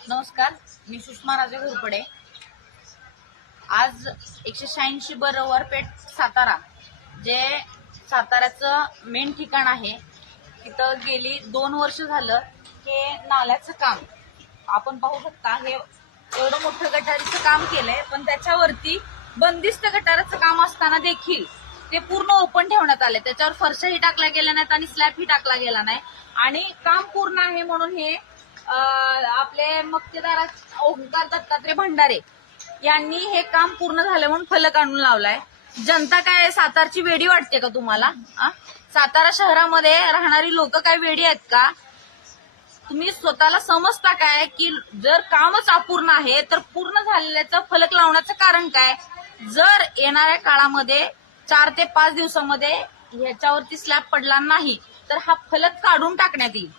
नमस्कार, मी सुषमा राजे घोरपडे। आज 186 बरोवरपेठ सातारा, जे साताऱ्याचं मेन ठिकाण आहे, तिथं गेली 2 वर्ष झालं हे नाल्याचं काम आपण पाहू शकता। हे एवढं मोठं गटारीचं काम केलंय, पण त्याच्यावरती बंदिस्त गटाराचं काम असताना देखील ते पूर्ण ओपन ठेवण्यात आले। त्याच्यावर फरशाही टाकल्या गेल्या नाहीत आणि स्लॅबही टाकला गेला नाही आणि काम पूर्ण आहे म्हणून हे आपले मक्तेदार ओंकार दत्तात्रय भंडारे यांनी हे काम पूर्ण झालं म्हणून फलक आणून लावलाय। जनता काय सातारची वेडी वाटते का तुम्हाला? सातारा शहरामध्ये राहणारी लोक काय वेडी आहेत का? तुम्ही स्वतःला समजता काय की जर कामच अपूर्ण आहे तर पूर्ण झालेल्याचं फलक लावण्याचं कारण काय? जर येणाऱ्या काळामध्ये 4 ते 5 दिवसामध्ये ह्याच्यावरती स्लॅब पडला नाही तर हा फलक काढून टाकण्यात येईल।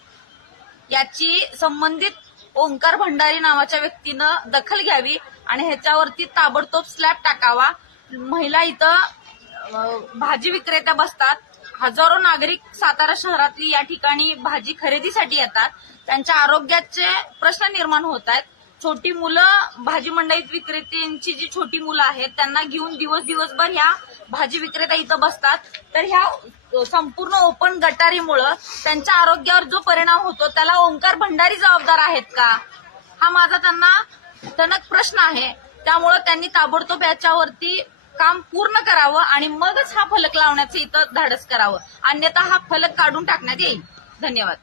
याची संबंधित ओंकार भंडारी नावाच्या व्यक्तीनं दखल घ्यावी आणि ह्याच्यावरती ताबडतोब स्लॅब टाकावा। महिला इथं भाजी विक्रेत्या बसतात, हजारो नागरिक सातारा शहरातली या ठिकाणी भाजी खरेदीसाठी येतात, त्यांच्या आरोग्याचे प्रश्न निर्माण होत आहेत। छोटी मुलं भाजी मंडईत विक्रेत्यांची जी छोटी मुलं आहेत त्यांना घेऊन दिवसभर ह्या भाजी विक्रेता इथं बसतात, तर ह्या संपूर्ण ओपन गटारीमुळं त्यांच्या आरोग्यावर जो परिणाम होतो त्याला ओंकार भंडारी जबाबदार आहेत का? हा माझा त्यांना टणक प्रश्न आहे। त्यामुळं त्यांनी ताबडतोब याच्यावरती काम पूर्ण करावं आणि मगच हा फलक लावण्याचं इथं धाडस करावं, अन्यथा हा फलक काढून टाकण्यात येईल। धन्यवाद।